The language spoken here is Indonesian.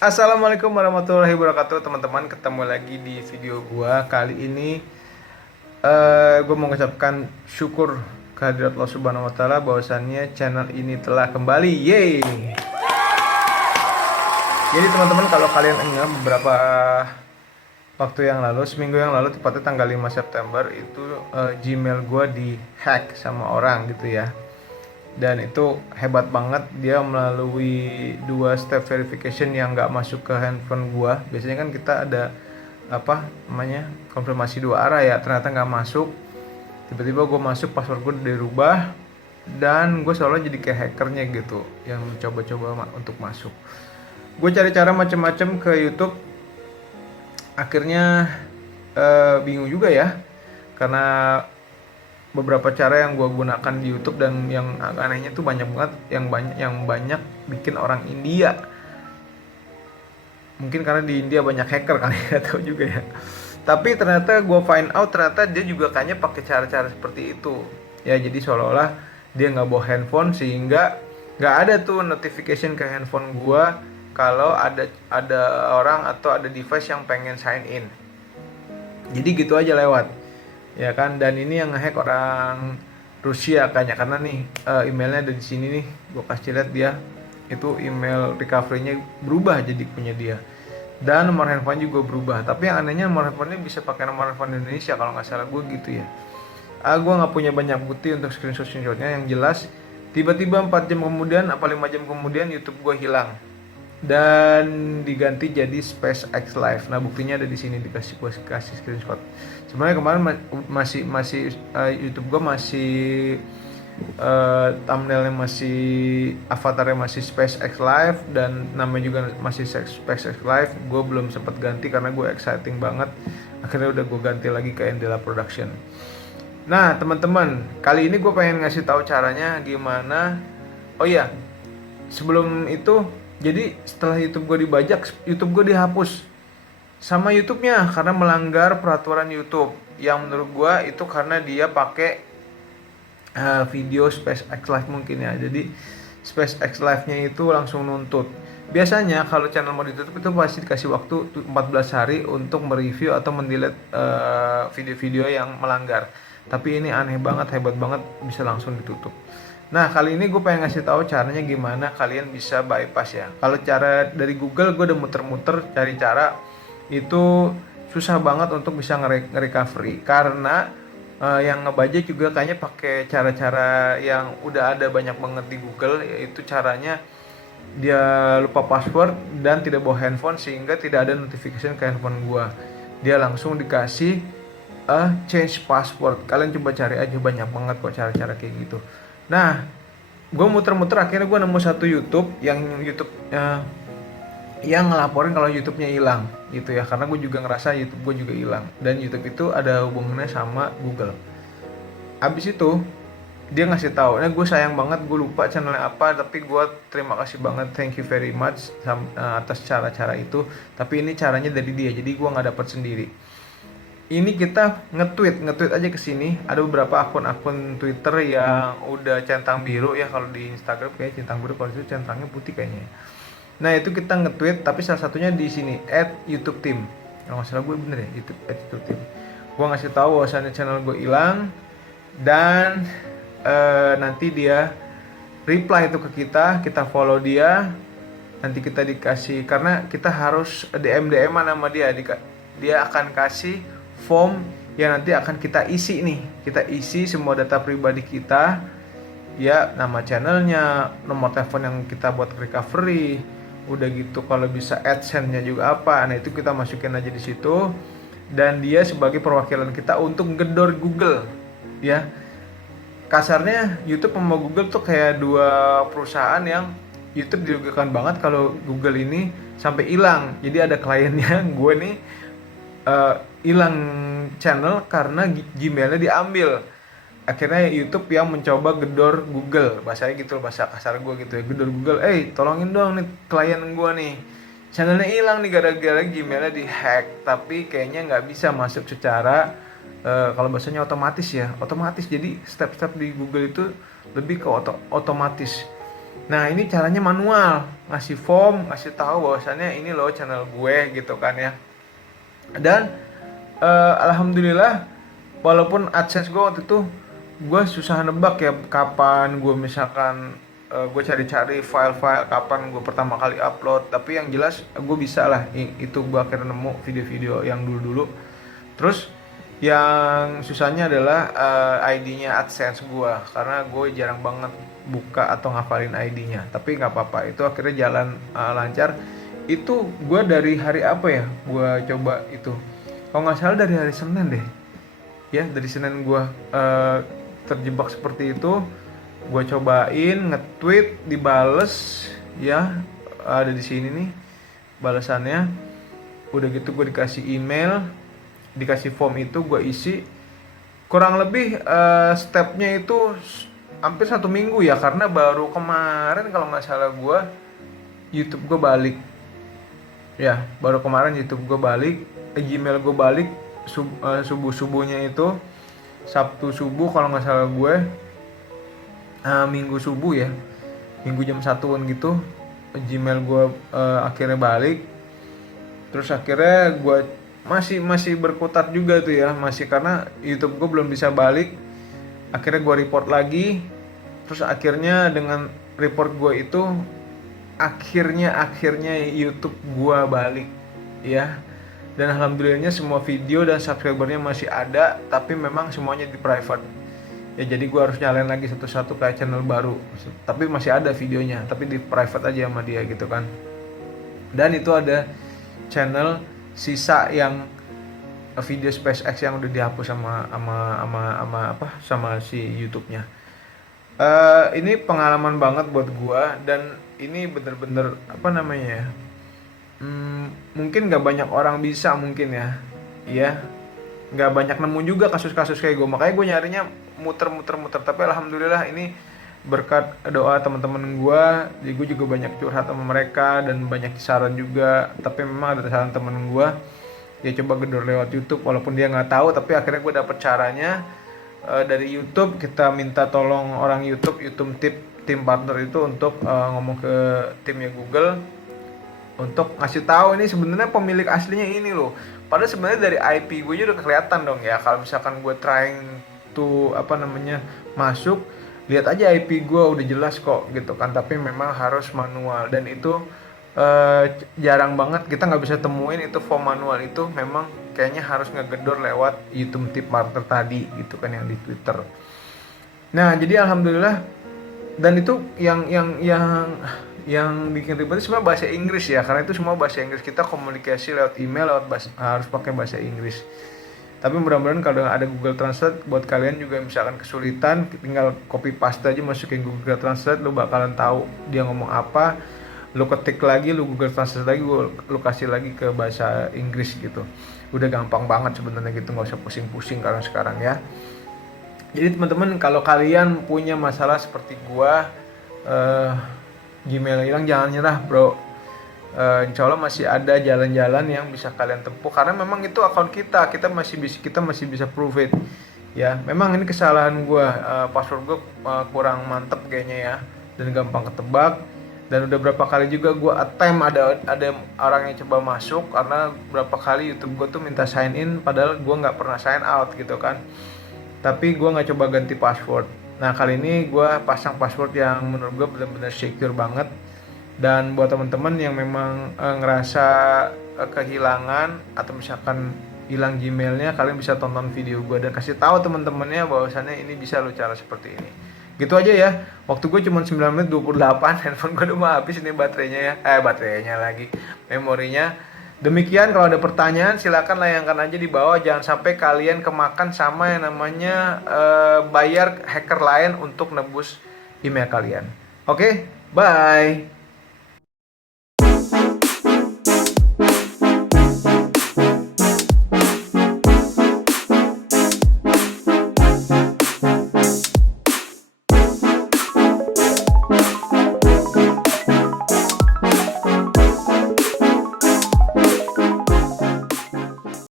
Assalamualaikum warahmatullahi wabarakatuh teman-teman, ketemu lagi di video gua. Kali ini gua mau mengucapkan syukur kehadirat Allah Subhanahu wa taala bahwasannya channel ini telah kembali. Yeay. Jadi teman-teman, kalau kalian ingat beberapa waktu yang lalu, seminggu yang lalu, tepatnya tanggal 5 September itu Gmail gua dihack sama orang gitu ya. Dan itu hebat banget, dia melalui 2 step verification yang nggak masuk ke handphone gua. Biasanya kan kita ada apa namanya, konfirmasi 2 arah ya, ternyata nggak masuk. Tiba-tiba gue masuk, password gue dirubah, dan gue selalu jadi kayak hackernya gitu yang mencoba-coba untuk masuk. Gue cari cara macam-macam ke YouTube, akhirnya bingung juga ya, karena beberapa cara yang gue gunakan di YouTube, dan yang anehnya tuh banyak banget yang banyak bikin orang India. Mungkin karena di India banyak hacker kali, nggak tahu juga ya. Tapi ternyata gue find out, ternyata dia juga kayaknya pakai cara-cara seperti itu ya. Jadi seolah-olah dia nggak bawa handphone, sehingga nggak ada tuh notification ke handphone gue kalau ada orang atau ada device yang pengen sign in. Jadi gitu aja lewat ya kan. Dan ini yang ngehack orang Rusia kayaknya, karena nih emailnya ada di sini nih, gue kasih lihat dia itu email recovery-nya berubah jadi punya dia, dan nomor handphone juga berubah. Tapi yang anehnya, nomor handphonenya bisa pakai nomor handphone Indonesia kalau nggak salah gue gitu ya. Gue nggak punya banyak bukti untuk screenshotnya. Yang jelas tiba-tiba 4 jam kemudian apa 5 jam kemudian YouTube gue hilang dan diganti jadi SpaceX Live. Nah, buktinya ada di sini, kasih screenshot. Sebenarnya kemarin masih YouTube gue masih thumbnailnya masih, avatarnya masih SpaceX Live, dan namanya juga masih SpaceX Live. Gue belum sempat ganti karena gue exciting banget. Akhirnya udah gue ganti lagi ke Endela Production. Nah teman-teman, kali ini gue pengen ngasih tahu caranya gimana. Oh iya, sebelum itu, jadi setelah YouTube gue dibajak, YouTube gue dihapus sama YouTube-nya karena melanggar peraturan YouTube. Yang menurut gue itu karena dia pakai video SpaceX Live mungkin ya. Jadi SpaceX Live-nya itu langsung nuntut. Biasanya kalau channel mau ditutup itu pasti dikasih waktu 14 hari untuk mereview atau mendelete video-video yang melanggar. Tapi ini aneh banget, hebat banget, bisa langsung ditutup. Nah, kali ini gue pengen ngasih tahu caranya gimana kalian bisa bypass ya. Kalau cara dari Google, gue udah muter-muter cari cara, itu susah banget untuk bisa nge-recovery, karena yang ngebajak juga kayaknya pakai cara-cara yang udah ada banyak banget di Google, yaitu caranya dia lupa password dan tidak bawa handphone, sehingga tidak ada notification ke handphone gua. Dia langsung dikasih change password. Kalian coba cari aja, banyak banget kok cara-cara kayak gitu. Nah, gue muter-muter akhirnya gue nemu satu YouTube yang ngelaporin kalau YouTube-nya hilang gitu ya, karena gue juga ngerasa YouTube gue juga hilang, dan YouTube itu ada hubungannya sama Google. Abis itu dia ngasih tahu, nah gue sayang banget, gue lupa channelnya apa, tapi gue terima kasih banget, thank you very much atas cara-cara itu. Tapi ini caranya dari dia, jadi gue nggak dapat sendiri. Ini kita nge-tweet aja ke sini. Ada beberapa akun-akun Twitter yang udah centang biru ya. Kalau di Instagram kayak centang biru, kalau itu centangnya putih kayaknya. Nah, itu kita nge-tweet, tapi salah satunya di sini @YouTubeTeam. Kalau nggak salah gue bener ya, @YouTubeTeam. Gue ngasih tahu bahwasannya channel gue hilang, dan nanti dia reply itu ke kita follow dia, nanti kita dikasih, karena kita harus DM-an sama dia, dia akan kasih form yang nanti akan kita isi nih. Kita isi semua data pribadi kita ya, nama channelnya, nomor telepon yang kita buat recovery, udah gitu kalau bisa AdSense-nya juga apa. Nah, itu kita masukin aja di situ, dan dia sebagai perwakilan kita untuk gedor Google ya. Kasarnya YouTube sama Google tuh kayak 2 perusahaan yang YouTube dirugikan banget kalau Google ini sampai hilang. Jadi ada kliennya gue nih hilang channel karena Gmailnya diambil. Akhirnya YouTube yang mencoba gedor Google, bahasanya gitu, bahasa kasar gue gitu ya, gedor Google, tolongin dong nih klien gue nih, channelnya hilang nih gara-gara Gmailnya dihack. Tapi kayaknya nggak bisa masuk secara kalau bahasanya otomatis ya, otomatis. Jadi step-step di Google itu lebih ke otomatis. Nah ini caranya manual, ngasih form, ngasih tahu bahwasannya ini loh channel gue gitu kan ya. Dan alhamdulillah, walaupun AdSense gue waktu itu gue susah nebak ya kapan gue misalkan gue cari-cari file-file kapan gue pertama kali upload, tapi yang jelas gue bisa lah itu gue akhirnya nemu video-video yang dulu-dulu. Terus yang susahnya adalah ID-nya AdSense gue, karena gue jarang banget buka atau ngafalin ID-nya. Tapi nggak apa-apa, itu akhirnya jalan lancar. Itu gue dari hari apa ya gue coba itu, kalau nggak salah dari hari Senin deh ya, dari Senin gue terjebak seperti itu. Gue cobain nge-tweet, dibales ya, ada di sini nih balasannya. Udah gitu gue dikasih email, dikasih form, itu gue isi. Kurang lebih stepnya itu hampir 1 minggu ya, karena baru kemarin kalau nggak salah gue YouTube gue balik ya, baru kemarin YouTube gue balik, Gmail gue balik subuh-subuhnya itu Sabtu subuh kalau nggak salah gue, Minggu subuh ya, Minggu jam 1-an gitu, Gmail gue akhirnya balik. Terus akhirnya gue masih berkutat juga tuh ya, masih, karena YouTube gue belum bisa balik. Akhirnya gue report lagi. Terus akhirnya dengan report gue itu akhirnya YouTube gue balik ya. Dan alhamdulillahnya semua video dan subscribernya masih ada, tapi memang semuanya di private ya, jadi gue harus nyalain lagi satu-satu kayak channel baru, tapi masih ada videonya, tapi di private aja sama dia gitu kan. Dan itu ada channel sisa yang video SpaceX yang udah dihapus sama si YouTube-nya. Ini pengalaman banget buat gue, dan ini bener-bener apa namanya ya, mungkin nggak banyak orang bisa mungkin ya, nggak banyak nemu juga kasus-kasus kayak gue, makanya gue nyarinya muter. Tapi alhamdulillah ini berkat doa teman-teman gue, jadi gue juga banyak curhat sama mereka dan banyak saran juga. Tapi memang ada saran teman gue, dia coba gedor lewat YouTube walaupun dia nggak tahu, tapi akhirnya gue dapet caranya dari YouTube. Kita minta tolong orang YouTube tim partner itu untuk ngomong ke timnya Google untuk ngasih tahu ini sebenarnya pemilik aslinya ini loh. Padahal sebenarnya dari IP gue udah kelihatan dong ya, kalau misalkan gue trying to masuk, lihat aja IP gue udah jelas kok gitu kan. Tapi memang harus manual, dan itu jarang banget kita nggak bisa temuin itu form manual. Itu memang kayaknya harus ngegedor lewat YouTube tip partner tadi gitu kan, yang di Twitter. Nah jadi alhamdulillah, dan itu yang bikin ribet itu semua bahasa Inggris ya, karena itu semua bahasa Inggris. Kita komunikasi lewat email, harus pakai bahasa Inggris. Tapi mudah-mudahan kalau ada Google Translate, buat kalian juga misalkan kesulitan, tinggal copy paste aja, masukin Google Translate, lu bakalan tahu dia ngomong apa. Lu ketik lagi, lu Google Translate lagi, lu kasih lagi ke bahasa Inggris gitu. Udah gampang banget sebenarnya gitu, nggak usah pusing-pusing karena sekarang ya. Jadi teman-teman, kalau kalian punya masalah seperti gua, Gmail hilang, jangan nyerah bro. Insya Allah masih ada jalan-jalan yang bisa kalian tempuh, karena memang itu akun kita masih bisa prove it ya. Memang ini kesalahan gue, password gue kurang mantep kayaknya ya, dan gampang ketebak. Dan udah berapa kali juga gue attempt, ada orang yang coba masuk, karena berapa kali YouTube gue tuh minta sign in padahal gue nggak pernah sign out gitu kan. Tapi gue nggak coba ganti password. Nah kali ini gue pasang password yang menurut gue benar-benar secure banget. Dan buat teman-teman yang memang ngerasa kehilangan atau misalkan hilang Gmailnya, kalian bisa tonton video gue dan kasih tahu teman-temannya bahwasannya ini bisa lo cara seperti ini. Gitu aja ya. Waktu gue cuma 9 menit 28, handphone gue udah mau habis ini baterainya ya. Baterainya lagi, memorinya. Demikian, kalau ada pertanyaan silakan layangkan aja di bawah. Jangan sampai kalian kemakan sama yang namanya bayar hacker lain untuk nebus email kalian. Oke, bye.